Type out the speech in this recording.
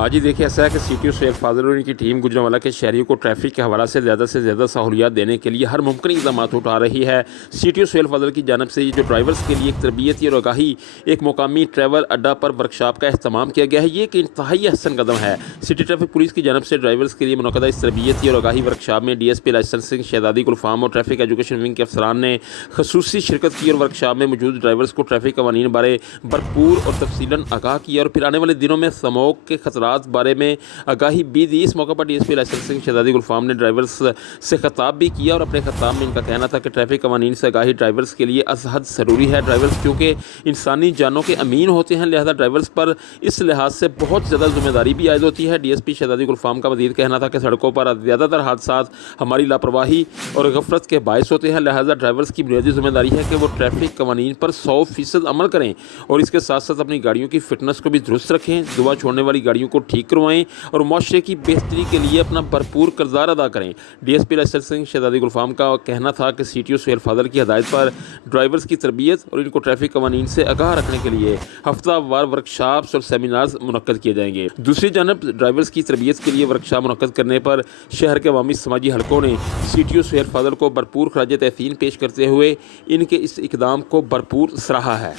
آج ہی دیکھیں ایسا ہے کہ سی ٹی او سہیل فاضل اور ان کی ٹیم گوجرانوالہ کے شہریوں کو ٹریفک کے حوالے سے زیادہ سہولیات دینے کے لیے ہر ممکن اقدامات اٹھا رہی ہے۔ سی ٹی او سہیل فاضل کی جانب سے یہ جو ڈرائیورز کے لیے ایک تربیتی اور آگاہی ایک مقامی ٹریول اڈا پر ورکشاپ کا اہتمام کیا گیا ہے، یہ ایک انتہائی احسن قدم ہے۔ سٹی ٹریفک پولیس کی جانب سے ڈرائیورز کے لیے منعقدہ اس تربیتی اور آگاہی ورکشاپ میں ڈی ایس پی لائسنسنگ شہزادی گلفام اور ٹریفک ایجوکیشن ونگ کے افسران نے خصوصی شرکت کی اور ورکشاپ میں موجود ڈرائیورز کو ٹریفک قوانین بارے بھرپور اور تفصیلاً آگاہ کیا اور پھر آنے والے دنوں میں سموگ کے خطرات بارے میں آگاہی بھی دی۔ اس موقع پر ڈی ایس پی لائسنسنگ شہزادی گلفام نے ڈرائیورز سے خطاب بھی کیا اور اپنے خطاب میں ان کا کہنا تھا کہ ٹریفک قوانین سے آگاہی ڈرائیورز کے لیے از حد ضروری ہے۔ ڈرائیورز کیونکہ انسانی جانوں کے امین ہوتے ہیں، لہذا ڈرائیورز پر اس لحاظ سے بہت زیادہ ذمہ داری بھی عائد ہوتی ہے۔ ڈی ایس پی شہزادی گلفام کا مزید کہنا تھا کہ سڑکوں پر زیادہ تر حادثات ہماری لاپرواہی اور غفلت کے باعث ہوتے ہیں، لہذا ڈرائیورز کی بنیادی ذمہ داری ہے کہ وہ ٹریفک قوانین پر 100% عمل کریں اور اس کے ساتھ ساتھ اپنی گاڑیوں کی فٹنس کو بھی درست رکھیں، دعا چھوڑنے والی گاڑیوں کو ٹھیک کروائیں اور معاشرے کی بہتری کے لیے اپنا بھرپور کردار ادا کریں۔ ڈی ایس پی لائسنسنگ شہزادی گلفام کا کہنا تھا کہ سی ٹی او سہیل فاضل کی ہدایت پر ڈرائیورز کی تربیت اور ان کو ٹریفک قوانین سے آگاہ رکھنے کے لیے ہفتہ وار ورکشاپس اور سیمینارز منعقد کیے جائیں گے۔ دوسری جانب ڈرائیورز کی تربیت کے لیے ورکشاپ منعقد کرنے پر شہر کے عوامی سماجی حلقوں نے سی ٹی او سہیل فاضل کو بھرپور خراج تحسین پیش کرتے ہوئے ان کے اس اقدام کو بھرپور سراہا ہے۔